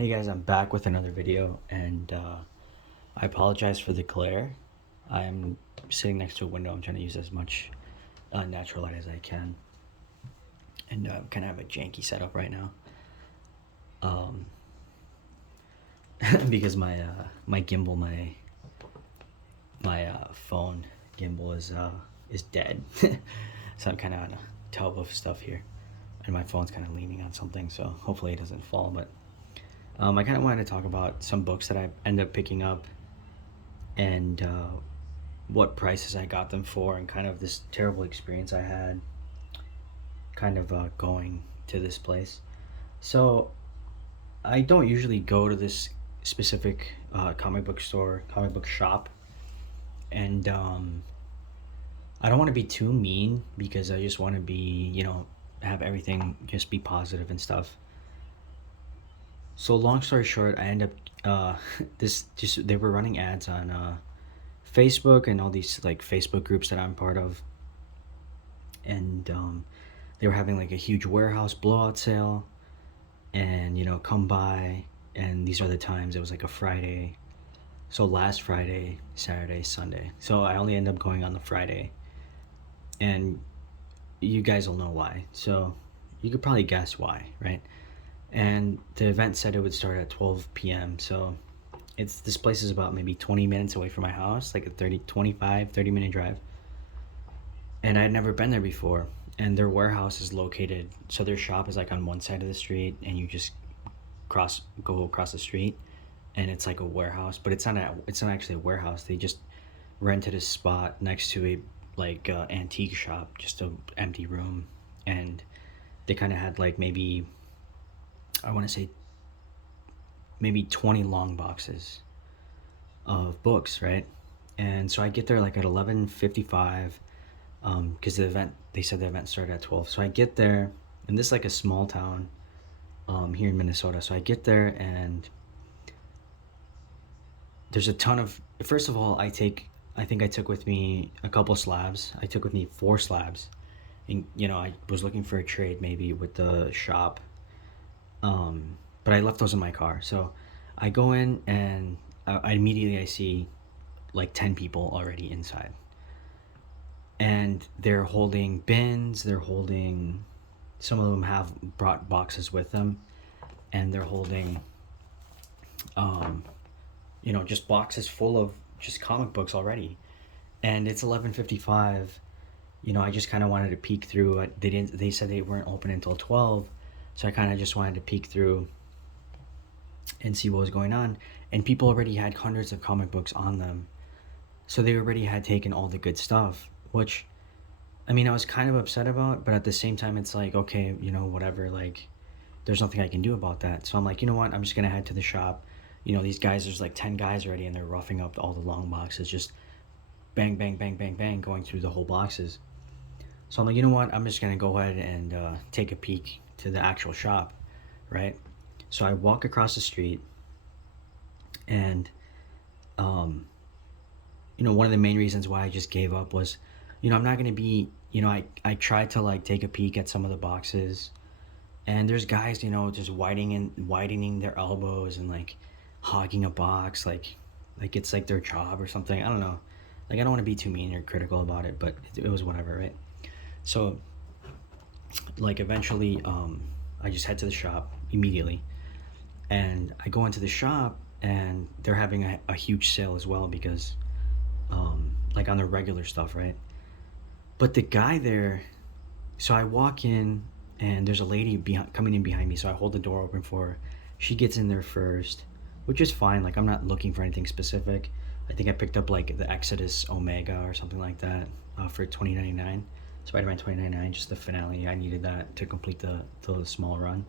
Hey guys, I'm back with another video, and I apologize for the glare. I'm sitting next to a window. I'm trying to use as much natural light as I can, and kind of have a janky setup right now. Um, because my gimbal, my phone gimbal is dead, so I'm kind of on a tub of stuff here, and my phone's kind of leaning on something, so hopefully it doesn't fall. But I kind of wanted to talk about some books that I end up picking up, and what prices I got them for, and kind of this terrible experience I had kind of going to this place. So I don't usually go to this specific comic book store, comic book shop, and I don't want to be too mean because I just want to be, have everything just be positive and stuff. So long story short, I end up this just they were running ads on Facebook and all these like Facebook groups that I'm part of, and they were having like a huge warehouse blowout sale, and come by, and these are the times. It was like a Friday, so last Friday, Saturday, Sunday. So I only end up going on the Friday, and you guys will know why. So you could probably guess why, right? And the event said it would start at 12 p.m. So this place is about maybe 20 minutes away from my house, like a 30 minute drive, and I'd never been there before. And their warehouse is located, so their shop is like on one side of the street, and you just go across the street, and it's like a warehouse, but it's not actually a warehouse. They just rented a spot next to a like antique shop, just a empty room, and they kind of had like maybe, I want to say, maybe 20 long boxes of books, right? And so I get there like at 11:55, because they said the event started at 12. So I get there, and this is like a small town here in Minnesota. So I get there, and there's a ton of, first of all, I think I took with me a couple slabs. I took with me 4 slabs, and I was looking for a trade maybe with the shop, but I left those in my car. So I go in, and I immediately I see like 10 people already inside, and they're holding bins. They're holding, some of them have brought boxes with them, and they're holding um, just boxes full of just comic books already. And it's 11:55. I just kind of wanted to peek through. They said they weren't open until 12, so I kind of just wanted to peek through and see what was going on. And people already had hundreds of comic books on them, so they already had taken all the good stuff, which, I mean, I was kind of upset about, but at the same time, it's like, okay, whatever, like, there's nothing I can do about that. So I'm like, you know what, I'm just gonna head to the shop. These guys, there's like 10 guys already, and they're roughing up all the long boxes, just bang, bang, bang, bang, bang, going through the whole boxes. So I'm like, you know what, I'm just gonna go ahead and take a peek to the actual shop, right? So I walk across the street, and one of the main reasons why I just gave up was, I'm not gonna be, I tried to like take a peek at some of the boxes, and there's guys, just widening their elbows and like hogging a box, like it's like their job or something. I don't know. Like, I don't want to be too mean or critical about it, but it was whatever, right? So, like, eventually, I just head to the shop immediately, and I go into the shop, and they're having a huge sale as well, because, like, on their regular stuff, right? But the guy there, so I walk in, and there's a lady coming in behind me, so I hold the door open for her. She gets in there first, which is fine. Like, I'm not looking for anything specific. I think I picked up like the Exodus Omega or something like that for $20.99. Spider-Man $20.99, just the finale. I needed that to complete the small run.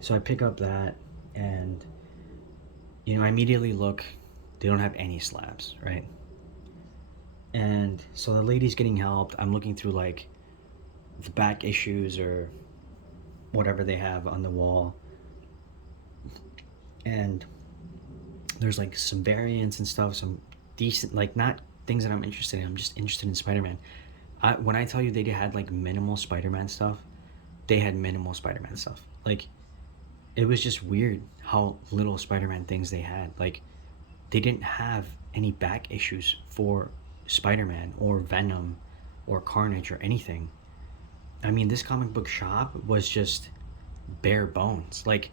So I pick up that, and I immediately look. They don't have any slabs, right? And so the lady's getting helped. I'm looking through like the back issues or whatever they have on the wall, and there's like some variants and stuff, some decent, like, not things that I'm interested in. I'm just interested in Spider-Man. When I tell you they had like minimal Spider-Man stuff, they had minimal Spider-Man stuff. Like, it was just weird how little Spider-Man things they had. Like, they didn't have any back issues for Spider-Man or Venom or Carnage or anything. I mean, this comic book shop was just bare bones. Like,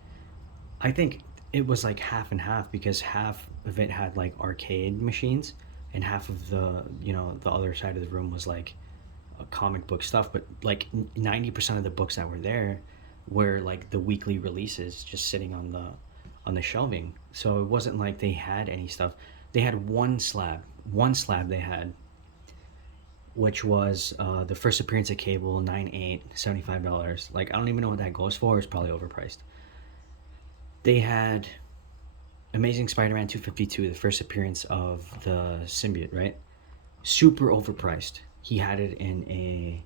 I think it was like half and half, because half of it had like arcade machines, and half of the other side of the room was like comic book stuff. But like 90% of the books that were there were like the weekly releases just sitting on the shelving. So it wasn't like they had any stuff. They had one slab they had, which was the first appearance of Cable, 9/8, $75. Like, I don't even know what that goes for. It's probably overpriced. They had Amazing Spider-Man 252, the first appearance of the symbiote, right? Super overpriced. He had it in a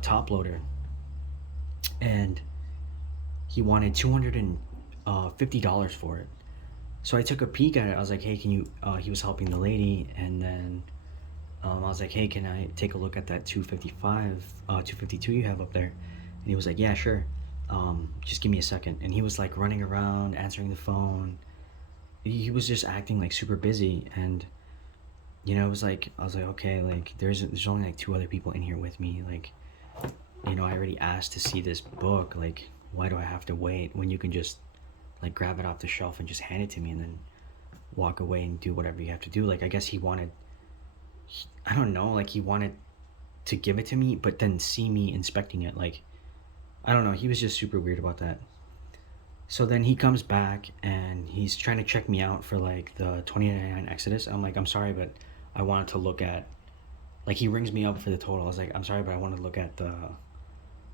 top loader, and he wanted $250 for it. So I took a peek at it. I was like, "Hey, can you?" He was helping the lady, and then I was like, "Hey, can I take a look at that 252 you have up there?" And he was like, "Yeah, sure. Just give me a second." And he was like running around, answering the phone. He was just acting like super busy, and it was like, I was like, okay, like there's only like two other people in here with me. Like, I already asked to see this book. Like, why do I have to wait when you can just like grab it off the shelf and just hand it to me and then walk away and do whatever you have to do? Like, I guess I don't know, like he wanted to give it to me, but then see me inspecting it. Like, I don't know. He was just super weird about that. So then he comes back and he's trying to check me out for like the 2099 Exodus. I'm like, I'm sorry, but I wanted to look at, like, he rings me up for the total. I was like, I'm sorry, but I want to look at the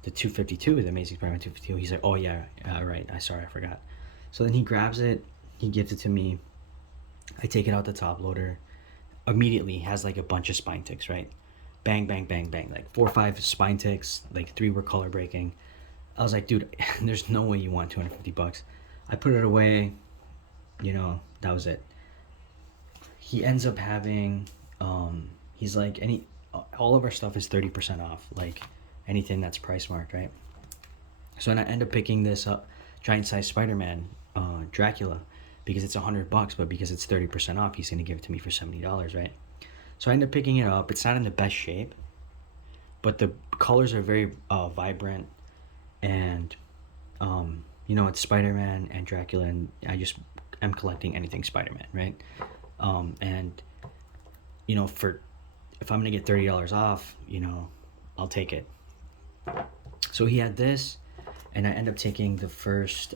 252, the Amazing Spider-Man 252. He's like, oh yeah, right. I forgot. So then he grabs it, he gives it to me. I take it out the top loader. Immediately has like a bunch of spine ticks, right? Bang, bang, bang, bang. Like 4 or 5 spine ticks, like 3 were color breaking. I was like, dude, there's no way you want $250. I put it away, that was it. He ends up having, he's like, all of our stuff is 30% off, like anything that's price marked, right? So then I end up picking this up, giant size Spider-Man, Dracula, because it's $100, but because it's 30% off, he's gonna give it to me for $70, right? So I end up picking it up. It's not in the best shape, but the colors are very vibrant, and it's Spider-Man and Dracula, and I just am collecting anything Spider-Man, right? And for if I'm gonna get $30 off, I'll take it. So he had this, and I end up taking the first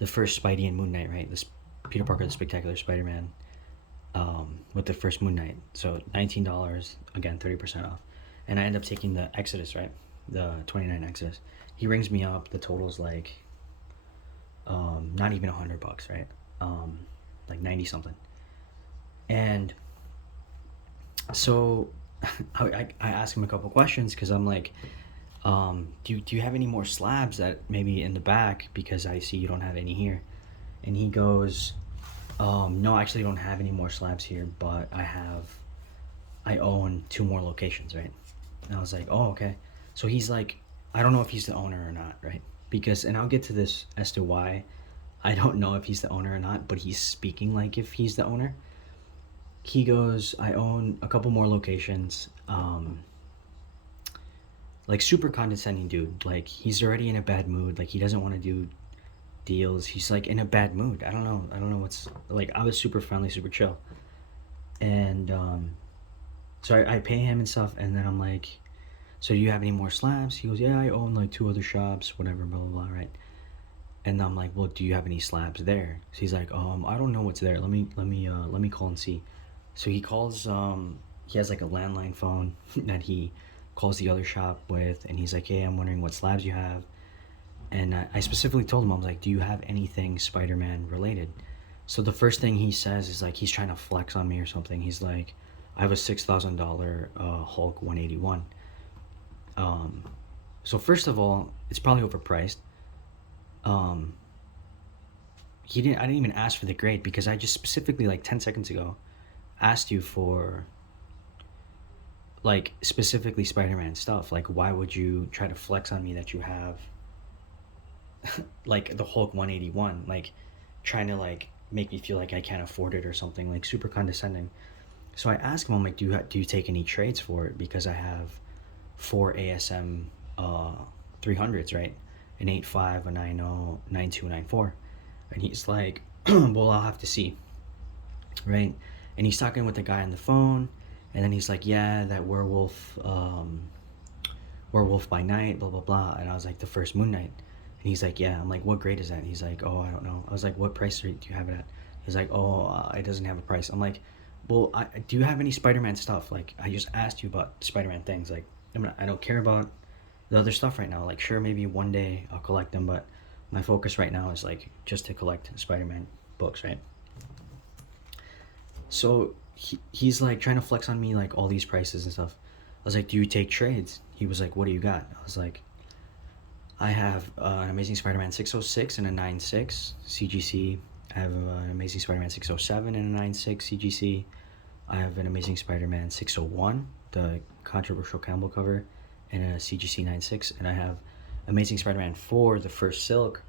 Spidey and Moon Knight, right? This Peter Parker, the Spectacular Spider-Man, with the first Moon Knight. So $19, again, 30% off. And I end up taking the Exodus, right? The 29 Exodus. He rings me up. The total's like, not even $100, right? Like 90 something. And so I ask him a couple questions, because I'm like, do you have any more slabs that maybe in the back, because I see you don't have any here? And he goes, no, I actually don't have any more slabs here, but I own 2 more locations, right? And I was like, oh, okay. So he's like, I don't know if he's the owner or not, right? Because, and I'll get to this as to why I don't know if he's the owner or not, but he's speaking like if he's the owner. He goes, I own a couple more locations. Like, super condescending dude. Like, he's already in a bad mood. Like, he doesn't want to do deals. He's like in a bad mood. I don't know what's, like, I was super friendly, super chill. And so I pay him and stuff, and then I'm like, so do you have any more slabs? He goes, yeah, I own like 2 other shops, whatever, blah blah blah, right? And I'm like, well, do you have any slabs there? So he's like, I don't know what's there. Let me call and see. So he calls, he has like a landline phone that he calls the other shop with, and he's like, hey, I'm wondering what slabs you have. And I specifically told him, I was like, do you have anything Spider-Man related? So the first thing he says is like, he's trying to flex on me or something. He's like, I have a $6,000 Hulk 181. So first of all, it's probably overpriced. I didn't even ask for the grade, because I just specifically, like 10 seconds ago, asked you for like specifically Spider-Man stuff. Like, why would you try to flex on me that you have like the Hulk 181, like trying to like make me feel like I can't afford it or something, like super condescending. So I asked him, I'm like, do you take any trades for it? Because I have four ASM 300s, right? An 8.5, a 9.0, 9.2, 9.4. And he's like, well, I'll have to see, right? And he's talking with the guy on the phone, and then he's like, yeah, that werewolf by night, blah blah blah. And I was like, the first Moon Knight. And he's like, yeah. I'm like, what grade is that? And he's like, oh, I don't know. I was like, what price do you have it at? He's like, oh, it doesn't have a price. I'm like, well, do you have any Spider-Man stuff? Like, I just asked you about Spider-Man things. Like, I don't care about the other stuff right now. Like, sure, maybe one day I'll collect them, but my focus right now is like just to collect Spider-Man books, right? So he's like trying to flex on me like all these prices and stuff. I was like, do you take trades? He was like, what do you got? I was like, I have an Amazing Spider-Man 606 and a 9.6 CGC. I have an Amazing Spider-Man 607 and a 9.6 CGC. I have an Amazing Spider-Man 601, the controversial Campbell cover, and a CGC 9.6. And I have Amazing Spider-Man 4, the first Silk,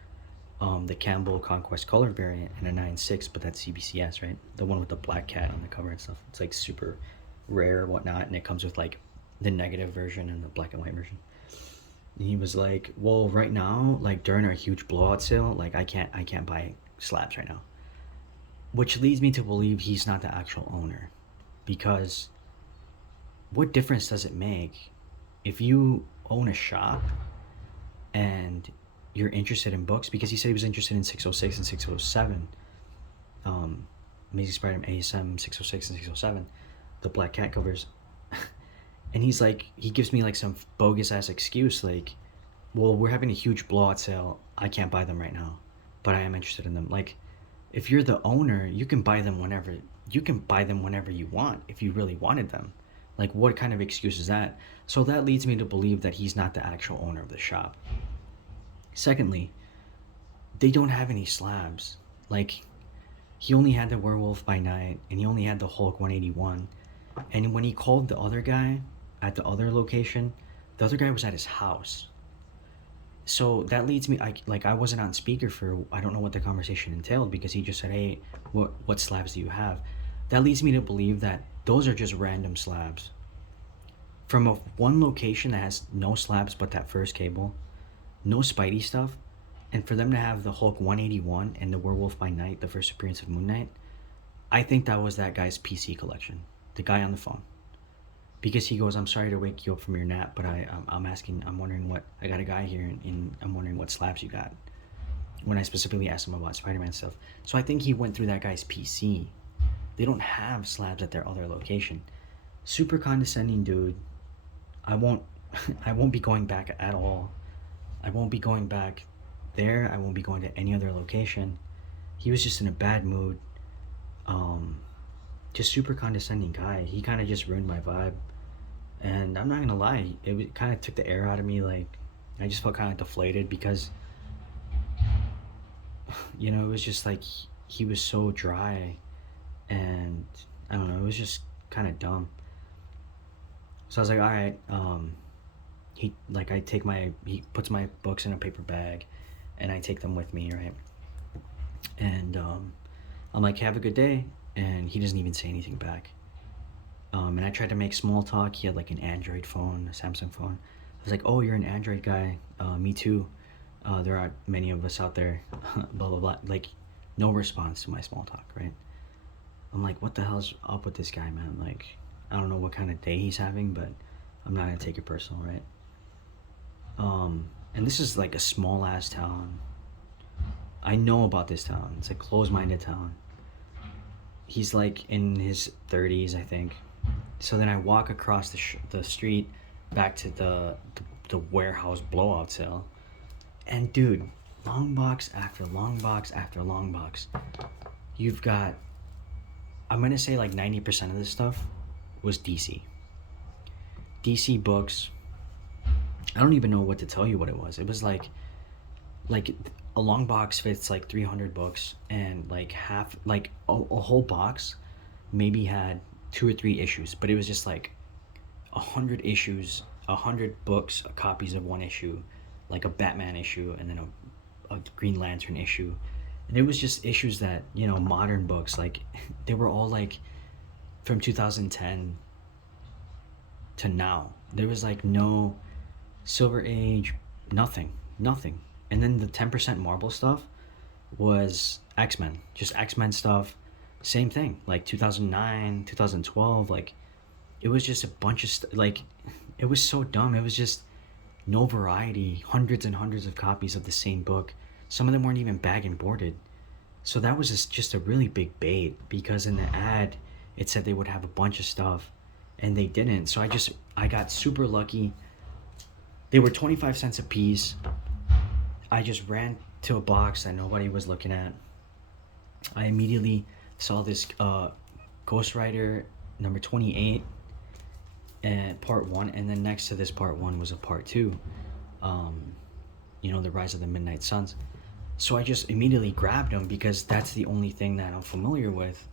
the Campbell Conquest color variant, and a 9.6, but that's CBCS, right? The one with the black cat on the cover and stuff. It's like super rare and whatnot, and it comes with like the negative version and the black and white version. And he was like, well, right now, like during our huge blowout sale, like I can't buy slabs right now. Which leads me to believe he's not the actual owner. Because what difference does it make if you own a shop and you're interested in books? Because he said he was interested in 606 and 607, Amazing Spider-Man ASM 606 and 607, the black cat covers. And he's like, he gives me like some bogus ass excuse, like, well, we're having a huge blowout sale, I can't buy them right now, but I am interested in them. Like, if you're the owner, you can buy them whenever you want, if you really wanted them. Like, what kind of excuse is that? So that leads me to believe that he's not the actual owner of the shop. Secondly, they don't have any slabs. Like, he only had the Werewolf by Night, and he only had the Hulk 181. And when he called the other guy at the other location, the other guy was at his house. So that leads me, I wasn't on speaker for, I don't know what the conversation entailed, because he just said, hey, what slabs do you have? That leads me to believe that those are just random slabs from one location that has no slabs but that first cable, no Spidey stuff. And for them to have the Hulk 181 and the Werewolf by Night, the first appearance of Moon Knight, I think that was that guy's PC collection, the guy on the phone. Because he goes, I'm sorry to wake you up from your nap, but I'm wondering what, I got a guy here, and I'm wondering what slabs you got. When I specifically asked him about Spider-Man stuff. So I think he went through that guy's PC. They don't have slabs at their other location. Super condescending dude. I won't be going back at all. I won't be going back there. I won't be going to any other location. He was just in a bad mood. Just super condescending guy. He kind of just ruined my vibe. And I'm not gonna lie, it kind of took the air out of me. Like, I just felt kind of deflated because, you know, it was just like he was so dry, and I don't know, it was just kind of dumb. So I was like, all right. He puts my books in a paper bag, and I take them with me, right? And I'm like, have a good day, and he doesn't even say anything back. And I tried to make small talk. He had like an Android phone, a Samsung phone. I was like, oh, you're an Android guy. Me too. There aren't many of us out there. Blah, blah, blah. Like, no response to my small talk, right? I'm like, what the hell's up with this guy, man? Like, I don't know what kind of day he's having, but I'm not going to take it personal, right? And this is like a small ass town. I know about this town. It's a closed-minded town. He's like in his 30s, I think. So then I walk across the street back to the warehouse blowout sale, and dude, long box after long box after long box. You've got, I'm gonna say like 90% of this stuff was DC books. I don't even know what to tell you what it was. It was like a long box fits like 300 books, and like half, like a whole box maybe had 2 or 3 issues, but it was just like 100 issues, 100 books, copies of one issue, like a Batman issue, and then a Green Lantern issue, and it was just issues that, you know, modern books, like they were all like from 2010 to now. There was like no Silver Age, nothing. And then the 10% Marvel stuff was X-Men, just X-Men stuff. Same thing, like 2009, 2012, like it was just a bunch of like it was so dumb. It was just no variety, hundreds and hundreds of copies of the same book. Some of them weren't even bag and boarded. So that was just a really big bait, because in the ad it said they would have a bunch of stuff and they didn't. So I got super lucky. They were 25 cents a piece. I just ran to a box that nobody was looking at. I immediately saw this Ghost Rider number 28 and part 1, and then next to this part 1 was a part 2, you know, the Rise of the Midnight Suns. So I just immediately grabbed them because that's the only thing that I'm familiar with.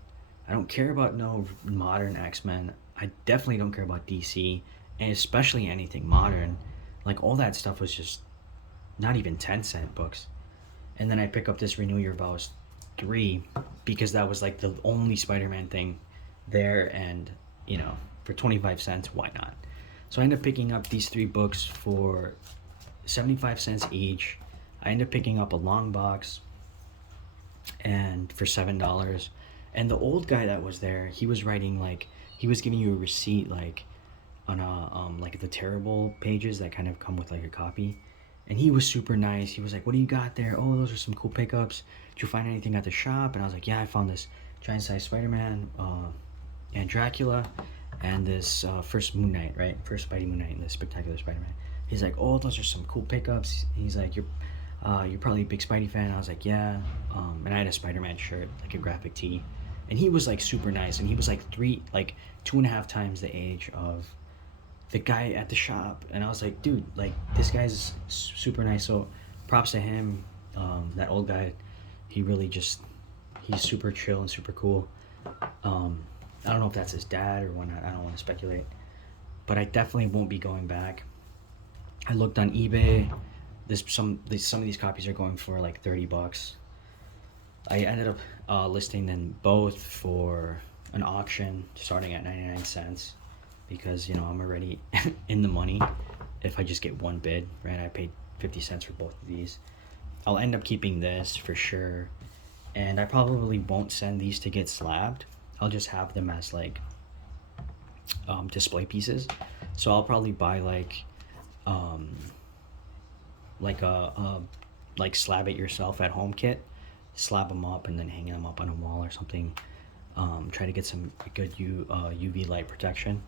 I don't care about no modern X-Men. I definitely don't care about DC, and especially anything modern. Like, all that stuff was just not even 10-cent books. And then I pick up this Renew Your Vows 3 because that was like the only Spider-Man thing there, and, you know, for 25 cents, why not? So I ended up picking up these 3 books for 75 cents each. I ended up picking up a long box and for $7. And the old guy that was there, he was writing, like, he was giving you a receipt, like, on a like the Terrible pages that kind of come with like a copy. And he was super nice. He was like, what do you got there? Oh, those are some cool pickups. Did you find anything at the shop? And I was like, yeah, I found this giant size Spider-Man and Dracula and this First Moonknight, right? First Spidey Moonknight and the Spectacular Spider-Man. He's like, oh, those are some cool pickups. He's like, you're probably a big Spidey fan. I was like, yeah. And I had a Spider-Man shirt, like a graphic tee. And he was like super nice. And he was like 2.5 times the age of the guy at the shop. And I was like, dude, like, this guy's super nice. So props to him. That old guy, he really just, he's super chill and super cool. I don't know if that's his dad or whatnot. I don't want to speculate, but I definitely won't be going back. I looked on eBay. Some of these copies are going for like $30. I ended up listing them both for an auction starting at 99 cents because, you know, I'm already in the money if I just get one bid, right? I paid 50 cents for both of these. I'll end up keeping this for sure, and I probably won't send these to get slabbed. I'll just have them as like display pieces. So I'll probably buy like like slab it yourself at home kit, slab them up and then hang them up on a wall or something. Try to get some good UV light protection.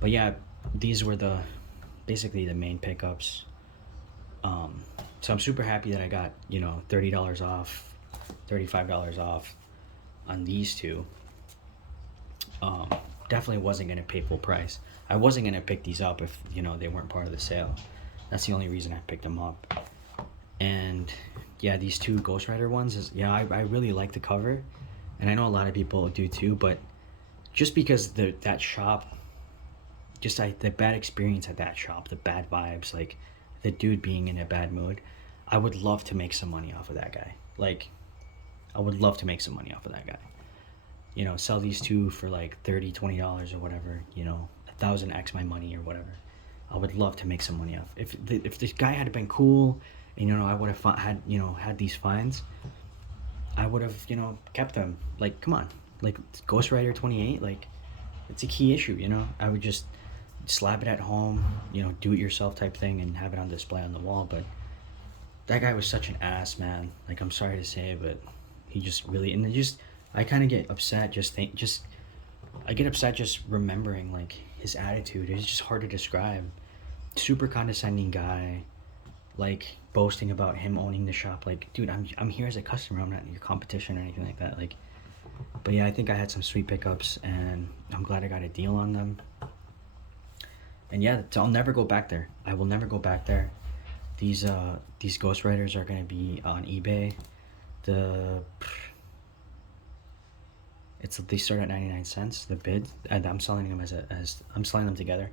But yeah, these were basically the main pickups. So I'm super happy that I got, you know, $30 off, $35 off on these two. Definitely wasn't going to pay full price. I wasn't going to pick these up if, you know, they weren't part of the sale. That's the only reason I picked them up. And yeah, these two Ghost Rider ones is, yeah, I really like the cover, and I know a lot of people do too, but just because that shop, just the bad experience at that shop, the bad vibes, like the dude being in a bad mood, I would love to make some money off of that guy. Like, I would love to make some money off of that guy. You know, sell these two for like $30, $20 or whatever, you know, 1,000x my money or whatever. I would love to make some money off. If this guy had been cool, and, you know, I would have had these finds, I would have, you know, kept them. Like, come on, like Ghost Rider 28, like, it's a key issue, you know. I would just slap it at home, you know, do it yourself type thing, and have it on display on the wall. But that guy was such an ass, man. Like, I'm sorry to say, but he just really, and it just, I kind of get upset I get upset just remembering, like, his attitude. It's just hard to describe. Super condescending guy, like, boasting about him owning the shop. Like, dude, I'm here as a customer. I'm not your competition or anything like that. Like, but yeah, I think I had some sweet pickups, and I'm glad I got a deal on them. And yeah, I'll never go back there. I will never go back there. These Ghost Riders are gonna be on eBay. They start at 99 cents, the bid, and I'm selling them I'm selling them together.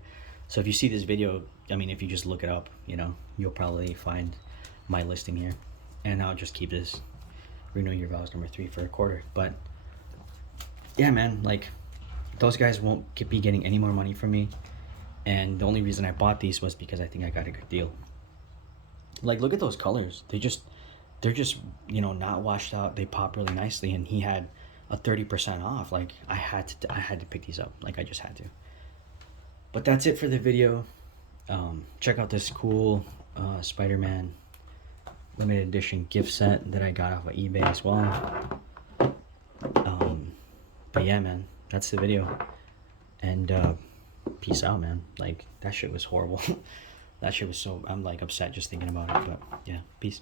So if you see this video, I mean, if you just look it up, you know, you'll probably find my listing here. and I'll just keep this renew your vows number 3 for a quarter. But yeah, man, like those guys won't be getting any more money from me, and the only reason I bought these was because I think I got a good deal. Like, look at those colors. They're just, you know, not washed out. They pop really nicely, and he had a 30% off. Like, I had to pick these up. Like, I just had to. But that's it for the video. Check out this cool Spider-Man limited edition gift set that I got off of eBay as well. But yeah, man, that's the video. And peace out, man. Like, that shit was horrible. That shit was so, I'm like upset just thinking about it. But yeah, peace.